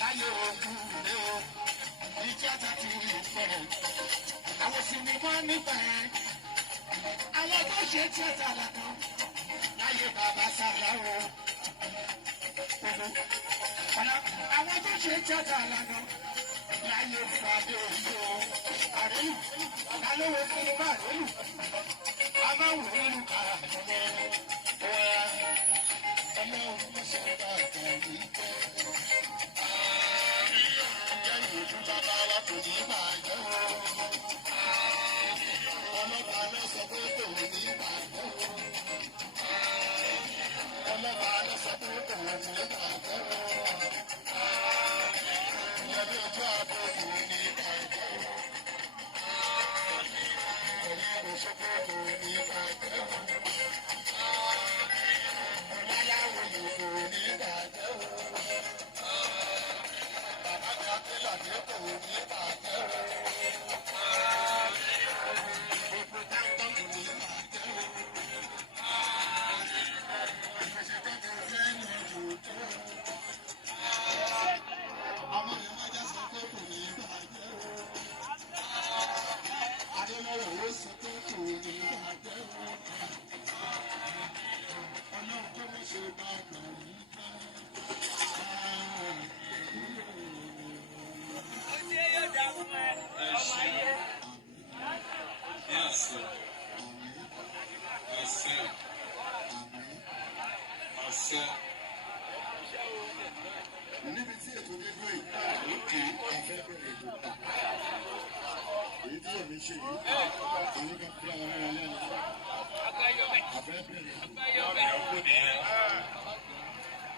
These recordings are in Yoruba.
láyé ogun rẹ o ìjà tàbí ìfẹ́ àwọn sinimá nígbà yẹn àwọn tó ṣe tíátà lànà láyé bàbá Sàláwò àwọn tó ṣe tíátà lànà láyé Fàdé Òyìnbó àrẹ́lù alówó fún bá àrẹ́lù a máa wò nínú kàrà ọmọ òṣèlú àgbàyí ojú bàbá wa kò ní bàjẹ́ o. Ọlọ́ba lọ sọ pé kò ní bàjẹ́ o. Ọlọ́ba lọ sọ pé kò ní bàjẹ́ o. Ìyẹ̀bí ojú àbò kò ní bàjẹ́ o. Orí kò sọ pé kò ní bàjẹ́ o. Ọláyàwó yìí kò ní bàjẹ́ o. Níbi tí ètò dédú yìí, òkè afẹ́ bẹ̀rẹ̀ ètò. Èyí tí èmi ṣe yìí, àwọn kan fi àwọn ọmọ lẹ́nu. Afẹ́ bẹ̀rẹ̀ ètò.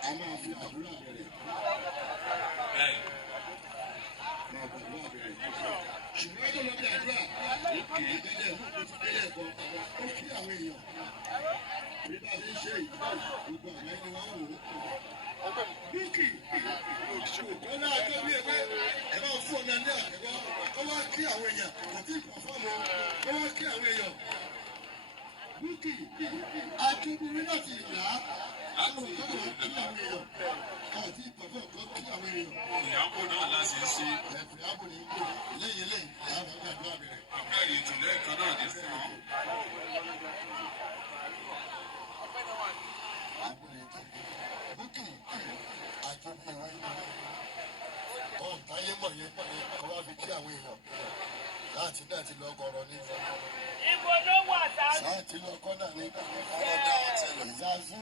A máa fi àdúrà bẹ̀rẹ̀. Máa gbàdúrà bẹ̀rẹ̀. Ṣùgbọ́n tó lọ bí àdúrà, òkè ìdẹ́jẹ́ ìlú kò tún délé ẹ̀kọ́. Ó kí àwọn èèyàn. Bí bá a ṣe ń ṣe yìí, gbogbo àgbáyé ni wọ́n wò ó. Búkì ọ̀nà àjọbí ẹgbẹ́ ẹ máa fún ọ̀nà ní àtẹ̀wọ́ ó wá kí àwọn èèyàn kò tí ì pọ̀ fọ́ọ̀mù ó wá kí àwọn èèyàn. Búkì àjọbí láti ìlà àwọn ìjọba kí àwọn èèyàn àti ìpàfọ́ kan kí àwọn èèyàn. Ìyàbò náà láti ṣe. Ìyàbò ní kú lẹ́yìn lẹ́yìn àwọn àgbàdo àbẹ̀rẹ̀. Àbẹ̀rẹ̀ ìtùlẹ̀ kan náà ní fún wọn. Búkì àjọbí ọ̀táyé mọ̀ yẹn kọ́ wá fi kí àwọn èèyàn láti náà ti lọ kọ̀rọ̀ ní. Ibo ló wà sáà. Sáà ti lọ kọ́ náà ní. Ìzazú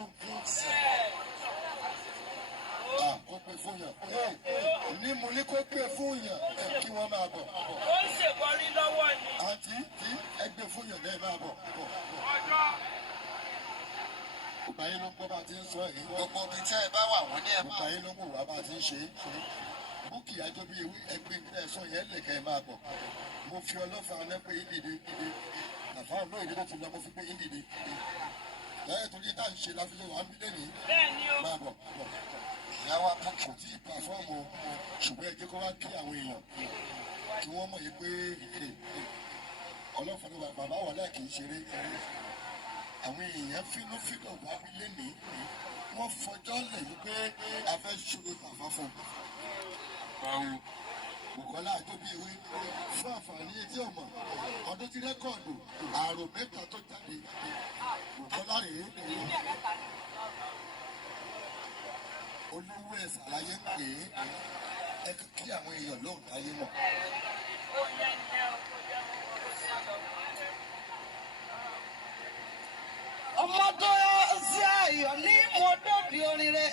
kó pé fún yàn. Ní mo ní kó pé fún yàn kí wọ́n máa bọ̀. Ó ń ṣèkọrí lọ́wọ́ ni. Àǹtí tí ẹgbẹ́ fún yàn náà máa bọ̀. Ọba yín ló ń gbọ́ bá ti ń sọ èyí. Gbogbo ibi tẹ́ ẹ bá wà wọ́n ní ẹ máa. Ọba yín ló ń wò wá bá ti ń ṣe é. Búkì àjọbí ewé ẹgbẹ́ ẹ̀sọ́ yẹn lè kẹ́ ẹ máa bọ̀. Mo fi ọlọ́fà ọ̀nà pé yín dìde. Àfáà náà ìdílé tó lọ mo fi pé yín dìde. Lẹ́yìn tó ní tá à ń ṣe láfíìsì wà á bí lẹ́nìí. Bẹ́ẹ̀ni o. Máa bọ̀. Ìyá wa Búkì. Kò tí ì pàfọ́ọ̀mù ṣùgbọ́n ẹ jẹ́ kó wá kí àwọn èèyàn kí wọ́n mọ̀ yìí pé ọlọ́fà ní bàbá wà láì kì í ṣeré. Àwọn èèyàn fínúfínú wá bí lẹ́nìí. Wọ́n fọjọ́ lẹ̀ yìí pé a fẹ́ ṣòro tàfà fún un. Bùkọ́lá àjọbí ewé fún àǹfààní etí ọmọ ọdún tí rẹ́kọ̀dù àrò mẹ́ta tó jáde Bùkọ́lá rèé olówó ẹ̀ ṣàlàyé pé ẹ kí àwọn èèyàn lóhùn táyé mọ̀. Ọmọ tó ṣe ayọ̀ ní mọ́tòdì orin rẹ̀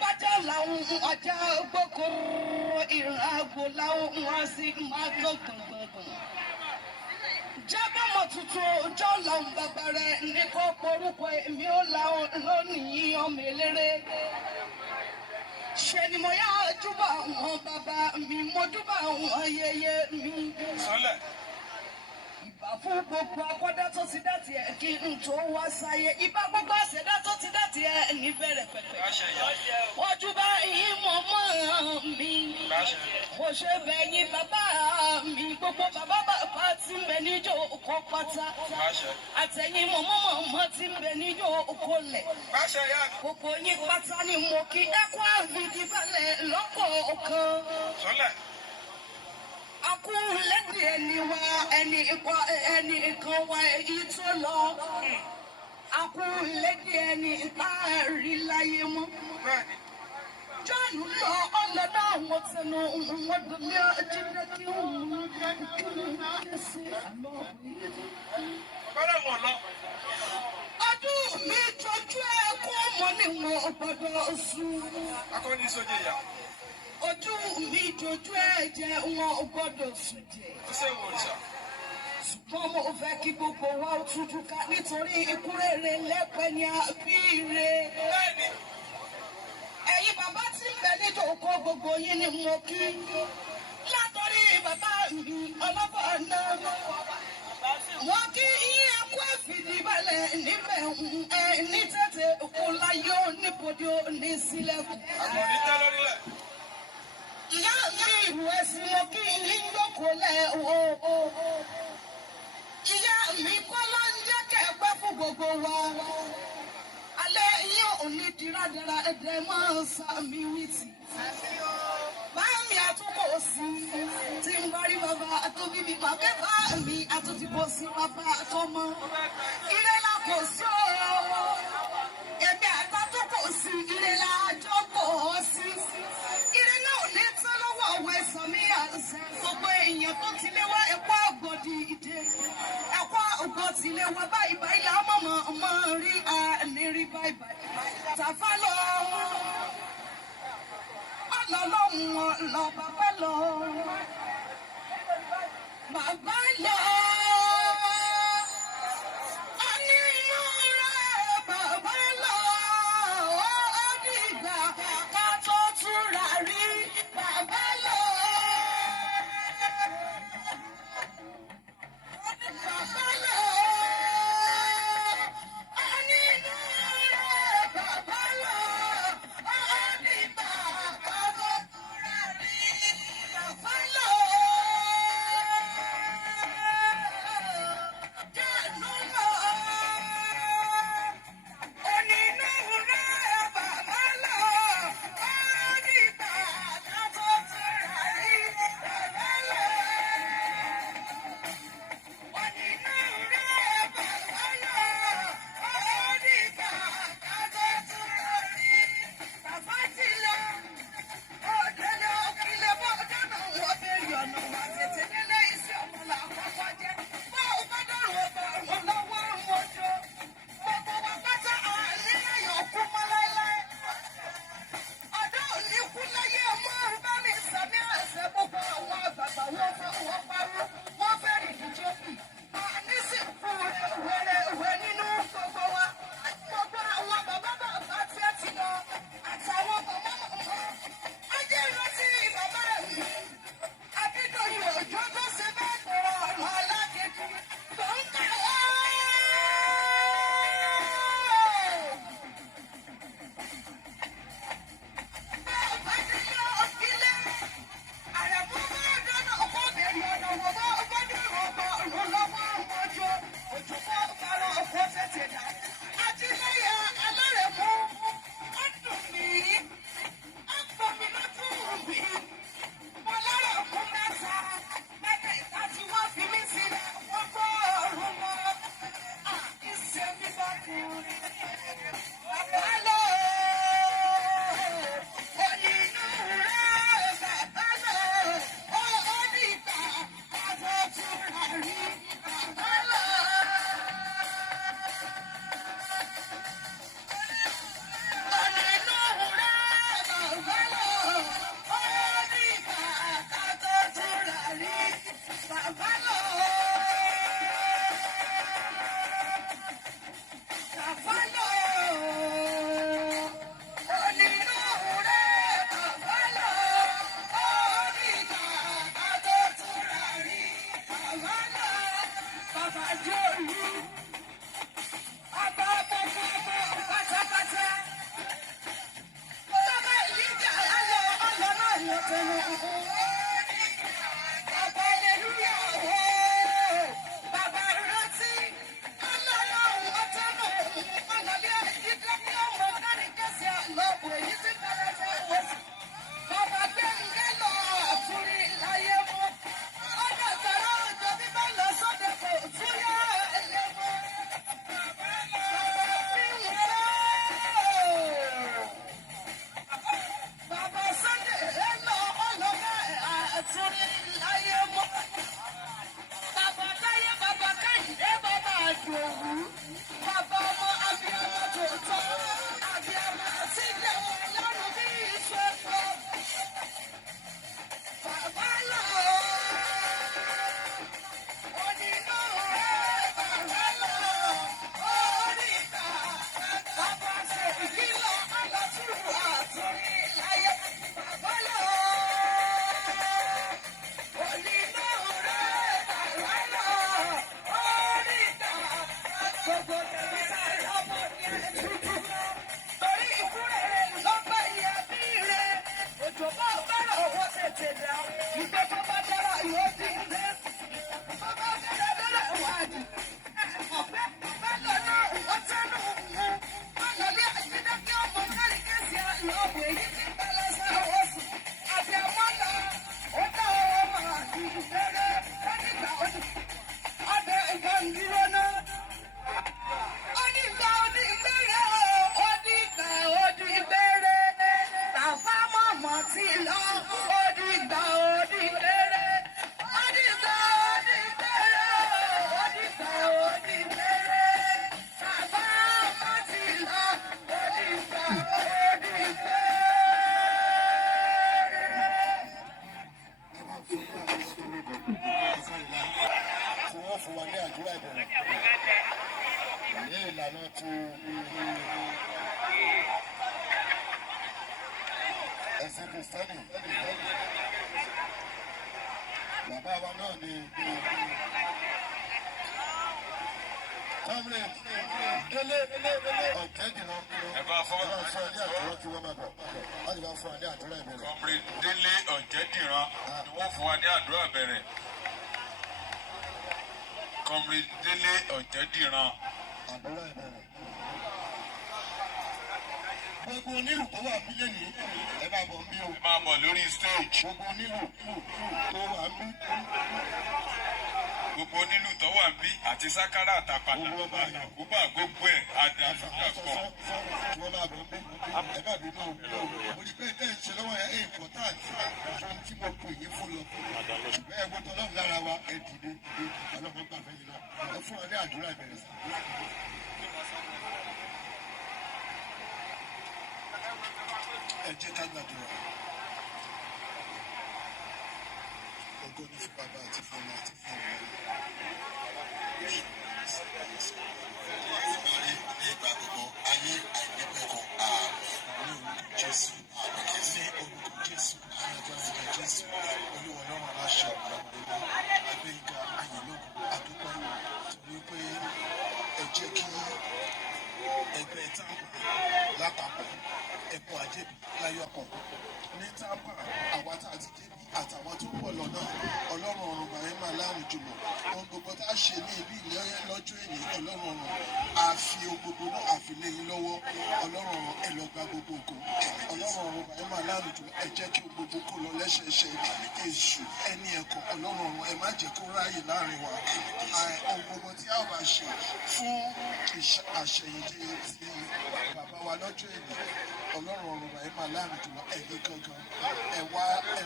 bájá làwọn ọjà gbókòrò ìràgbò làwọn wọn sì máa gbọ̀ngbọ̀ngbọ̀n. Jábọ̀mọ̀ tuntun ọjọ́ làwọn bàbá rẹ̀ ní kó porúkọ èmi ó làwọn lónìí ọmọ eléré. Ṣé ni mo yá júbà àwọn bàbá mi mo júbà àwọn yẹyẹ mi. Ìbà fún gbogbo akọ́dá tó ti dá tiẹ̀ kí n tó wá sáyé. Ìbà gbogbo àṣẹdá tó ti dá tiẹ̀ ní bẹ̀rẹ̀ pẹ̀pẹ̀. Ojú bá yín mọ̀mọ́ mi. Mo ṣe bẹ̀yìn bàbá mi gbogbo bàbá tí tí ń bẹ níjó oko pátá àtẹ̀yìn mọ̀mọ́mọ́ tí ń bẹ níjó oko lẹ̀ gbogbo yín pátá ni mo kí ẹ kú àfìdí balẹ̀ lọ́kọ̀ọ̀kan. Akú lédè ẹni wa ẹni kan wa èyí tó lọ. Akú lédè ẹni káàrí láyé mọ́. John lọ ọlọ́dọ̀ àwọn tẹnu wọn dùnmí ọjídé kí òun kẹsì àlọ́. Ọdún mi tọ́jú ẹ̀kọ́ ọmọ níwọ̀n gbọ́dọ̀ sùn. Akọni sójà yà. Ojú mi dojú ẹ̀jẹ̀ wọn ò gbọ́dọ̀ sùn jẹ. Ó ṣe wò ṣá. Ṣùgbọ́n mo fẹ́ kí gbogbo wa ó tújú ká nítorí ikú rere lẹ́pẹ́ ní àbíire. Ẹ̀yin bàbá tí ń bẹ níjòkó gbogbo yín ni mo kí. Látọ̀rí bàbá mi ọlọ́bọ̀ náà. Wọ́n kí iye ẹ̀kú àfìdíbalẹ̀ níbẹ̀ ní tètè kú láyé oníbodè òní sílẹ̀kùn. Àkọ́ni tẹ́ lórílẹ̀. Ìyá mi ìwé sí mo kí ní gbókòólẹ̀ o. Ìyá mi kọ́ ló ń jẹ́ kẹ́gbẹ́ fún gbogbo wa. Alẹ́ yín ò ní dìradìra ẹ̀dẹ̀ máa ń sàmì wìtì. Báàmì àtúkọ̀ sí tí ń bá rí bàbá àtúbí mi pàpẹ́ báàmì àtúntìbọ̀ sí bàbá àtọmọ. Ilé la kò sí o. Èmi àtàtúkọ̀ sí ilé la jọ kọ̀ sí. Ilé náà ò ní tán lọ́wọ́ ọ̀wọ́ ẹ̀sán mi àṣẹ. Gbogbo èèyàn tó ti lé wá ẹ̀kọ́ àgbọ̀dì ìdè. Ẹ̀kọ́ àgbọ̀ ti lé wá báyìí báyìí là mọ̀mọ́ ọmọ rí ànírí báyìí báyìí. Tàfá lọ. Ọlọ́run lọ bàbá lọ. Bàbá lọ. ẹ̀sìn kìrìsìtẹ́nì bàbá wa náà ni comrade délé ọ̀tẹ́dìnà ẹ̀bá fún fún ẹni àtúrọ̀ kí wọ́n máa bọ̀ wọ́n ti bá fún ẹni àtúrọ̀ ìbẹ̀rẹ̀. comrade délé ọ̀jẹ̀dìran ni wọ́n fún wa ní àdúrà bẹ̀rẹ̀. comrade délé ọ̀jẹ̀dìran. àdúrà ìbẹ̀rẹ̀. gbogbo onílù tó wà bí lẹ́yìn ẹ máa bọ̀ ń bí o. ẹ máa bọ̀ lórí stage. gbogbo onílù tó wà bí. gbogbo onílù tó wà bí àti sákárà àtàpàtà àyàkúbà gbogbo ẹ̀ àdàlùdàpọ̀. wọ́n máa bọ̀ ń bí. ẹ má bínú o. mo ní pé tẹ́ ẹ̀ ń ṣe lọ́wọ́ ẹ̀ important ohun tí mo pè yín fún lọ. ṣùgbọ́n ẹ gbọ́dọ̀ lọ́run lára wa ẹ dìde ọlọ́run gbàgbé yìí lọ. ẹ fún ọ ní àdúrà ìbẹ̀rẹ̀ sí. ẹ jẹ́ ká gbàdúrà. ògo ni fún bàbá àti fún ọmọ àti fún ọmọ. ìparí ní ìgbà gbogbo ayé àìnípẹ̀kọ̀ àmì ní orúkọ Jésù ní orúkọ Jésù àyájọ́ àyájọ́ Jésù olúwa ọlọ́run aláṣẹ ọ̀pọ̀lọpọ̀ agbẹ́yìnká ayélujára àdúgbò torí pé ẹ jẹ́ kí ẹgbẹ́ táǹpà lápapọ̀ ẹ̀kọ́ àjẹbí láyọ̀ pọ̀ ní táǹpà àwa tá a ti débi àtàwọn tó pọ̀ lọ́nà ọlọ́run ọ̀run bàyẹ̀ máa láàrin jùlọ ohun gbogbo tá a ṣe ní ibi ìlẹ́yẹ lọ́jọ́ èní ọlọ́run ọ̀run àfi ohun gbogbo náà àfi lé yín lọ́wọ́ ọlọ́run ọ̀run ẹ lọ gba gbogbo ògo ọlọ́run ọ̀run bàyẹ̀ máa láàrin jùlọ ẹ jẹ́ kí ohun gbogbo kó lọ lẹ́sẹẹsẹ èṣù ẹni ẹ̀kọ́ ọlọ́run ọ̀run ẹ má jẹ́ kó ráàyè láàrin wa ohun gbogbo tí a bá ṣe fún àṣeyìndé ti bàbá wa lọ́jọ́ èní ọlọ́run ọ̀run bàyẹ̀ máa láàrin jùlọ ẹ̀yìn gangan ẹ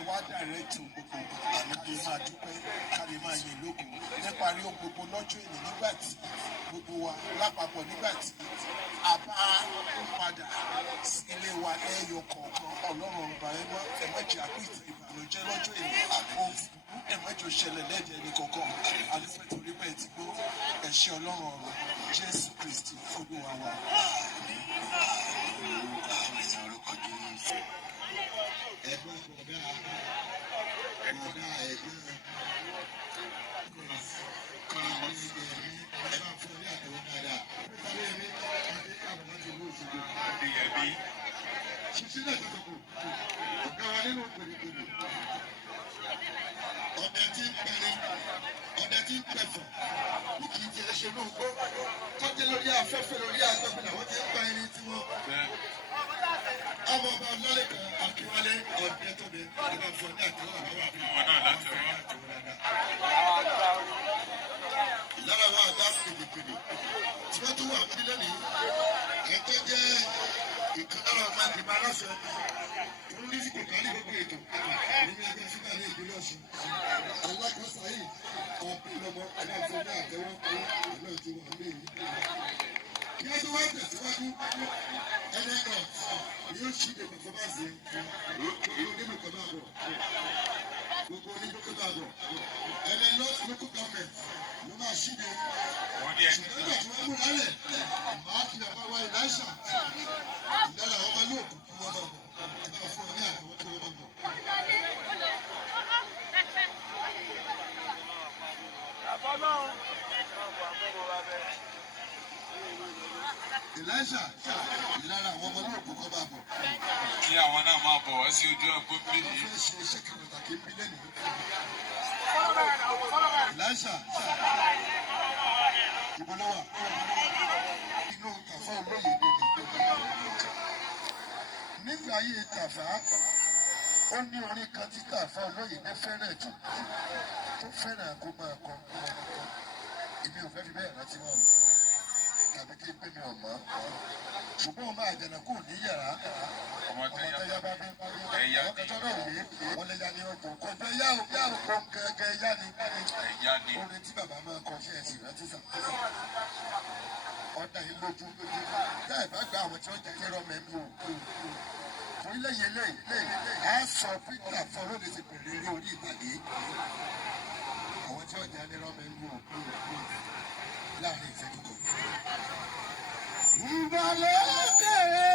wá dàrẹ́tì gbogbo káde máa dúpẹ́ káde máa yìn lógo níparí ohun gbogbo lọ́jọ́ èní nígbà tí gbogbo wa lápapọ̀ nígbà tí a bá padà sí ilé wa lẹ́yọ kọ̀ọ̀kan ọlọ́run ọ̀rùnbà ẹ̀mọ́jì àpìtì ìbànújẹ́ lọ́jọ́ èní ohun ẹ̀mọ́jì òṣẹlẹ̀ lẹ́dẹ̀ ẹni kọ̀ọ̀kan àdúpẹ́ torí pé ti gbó ẹ̀ṣẹ̀ ọlọ́run ọ̀run Jésù Kristi Olúwa wa. ẹgbẹ́ ọ̀gá ọ̀gá ẹgbẹ́ kọ́ra wọn ní ẹgbẹ́ ẹ máa fún ọ ní àtẹ̀wọ́ dáadáa pẹ̀lú ẹ̀mí ọdẹ káàbọ̀ láti ìlú Òṣogbo. adéyẹmí. ṣíṣí náà tó tókù ọ̀gá wa nínú pèrèpèrè ọdẹ tí ń pẹ̀lẹ́ ọdẹ tí ń pẹ̀fọ̀ ní kì í ti ẹṣẹ náà gbọ́ tọ́jú lórí afẹ́fẹ́ lórí agbègbè làwọn ti ń pa irin tí wọ́n. ọmọ ọba ọlọ́lẹ̀kan Akínwálé ọdẹ tó bẹ ẹ bá fún ọ ní àtẹ̀wọ́ àbáwá àbí ọmọ náà láti ọwọ́. lára wọn àgbà pèlèpèlè tí wọ́n tún wà ní lónìí ẹ̀tọ́ jẹ́ ìkan lára ọmọ ìgbìmọ̀ aláṣẹ tó ń rí sí kòkàrí gbogbo ètò nínú ẹgbẹ́ fúnà ní ìpínlẹ̀ Ọ̀ṣun alákọ̀ọ́sà yìí ọ̀pọ̀ ìlọ́mọ aláǹfọ̀ ní àtẹwọ́ ọ̀nà tí wọ́n lé yìí. kí wọ́n tó wá tẹ̀síwájú NNL ni yóò ṣí ìdè pàfọ́mánsì gbogbo onímọ̀ máa bọ̀ gbogbo onímọ̀ máa bọ̀ NNL local government ló máa ṣí ìdè ṣùgbọ́n nígbà tí wọ́n múra lẹ̀ máa fi bàbá wa Elisha ìdára ọmọ lóògùn kí wọ́n máa bọ̀ ẹ bá fún ọ ní àtẹwọ́ kí wọ́n máa bọ̀. Elisha ìlara àwọn ọmọ náà kò kọ́ bá bọ̀. kí àwọn náà máa bọ̀ wá sí ojú ọgbọ́n bí wọ́n yìí. fẹ́ ṣe iṣẹ́ kan pàtàkì ń bí lẹ́nu. Elisha ìbọ̀lọ́wà inú Tàfá olóyè gbogbo. nígbà ayé Tàfá ó ní orin kan tí Tàfá olóyè ní fẹ́ràn jù tó fẹ́ràn kó máa kọ. èmi ò fẹ́ fi bẹ́ẹ̀ rántí wọn tàbí kí n pè mí ọ̀mọ́ ṣùgbọ́n ọmọ Àjànàkú ní yàrá ọmọ tẹ́yà bá bí àwọn kẹtọ́ náà yé wọ́n lè ya ní ọkọ̀ kọjá yá o kọ́ gẹ́gẹ́ yá ni orin tí bàbá máa kọ sí ẹ̀sìn rántí sàn ọ̀dà yìí lójú bẹ́ẹ̀ bá gba àwọn tí wọ́n jẹ́ kẹ́rọ mẹ́mú o orílẹ̀-èdè lẹ́yìn á sọ Peter fọlọ́dẹ ti bẹ̀rẹ̀ eré orí ìtàgé àwọn tí wọ́n jẹ́ kẹ́rọ mẹ́mú o láàrin ìṣẹ́jú kan. ìbàlẹ̀ kẹ́rẹ́.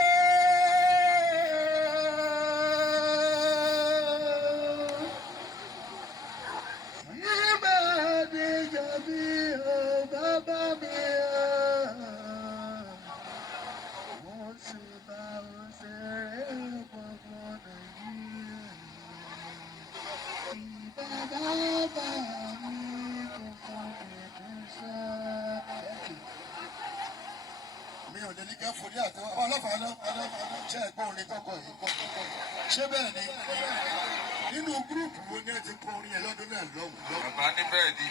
ẹnìkan fún ní àtẹwọ́ ọlọ́pàá náà ṣe ẹ̀gbọ́n orin tọkọ yìí ṣé bẹ́ẹ̀ ni nínú gúrúùpù wo ni ẹ ti kọ orin yẹn lọ́dún náà lọ́wọ́. bàbá ní bẹ́ẹ̀ ni.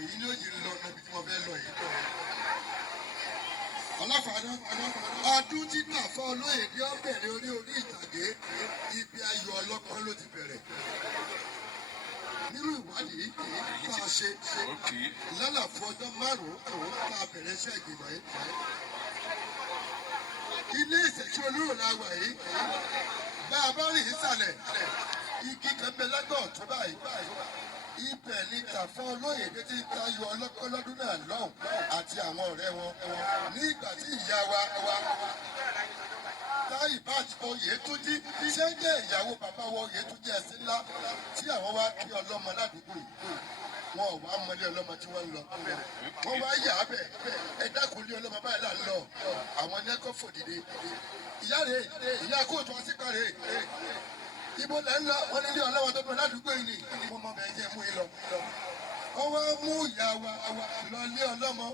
èyí ni ó yìí lọ níbi tí wọ́n fẹ́ lọ yìí tọ́ ọlọ́pàá náà ọdún tí Àfà Olóyèdé ó bẹ̀rẹ̀ orí ìtàgé ibi ayọ̀ ọlọ́pàá ló ti bẹ̀rẹ̀ nínú ìwádìí tá a ṣe lálàfo ọjọ́ márùn-ún tá a bẹ̀rẹ̀ iṣẹ́ ìgbìmọ̀ yìí. ilé ìṣẹ̀ṣe olóró la wà yìí bá a bá rìn ìsàlẹ̀ igi kan bẹ lágbọ̀n tó báyìí ibẹ̀ ni Àfà Olóyèdé ti tayọ ọlọ́pàá lọ́dún náà lọ́hùn àti àwọn ọ̀rẹ́ wọn ní ìgbà tí ìyá wa Táyìbát Oyètúnjí ṣé ń jẹ́ ìyàwó bàbá wa Oyètúnjí ẹ̀sìn ńlá tí àwọn wá kí ọlọ́mọ ládùúgbò yìí wọn ò wá mọlé ọlọ́mọ tí wọ́n ń lọ wọ́n wá yà á bẹ̀ ẹ dákun lé ọlọ́mọ báyìí là ń lọ àwọn ní ẹ̀kọ́ fòdìdé ìyá rẹ̀ ìyá kóòtù ọsípà rẹ̀ ibo lẹ́ ń lọ wọn nílé ọlọ́mọ tó bẹ ládùúgbò yìí ni mo mọ bẹ́ẹ̀ jẹ́ mú yín lọ wọ́n wá mú ìyá wa lọ lé ọlọ́mọ.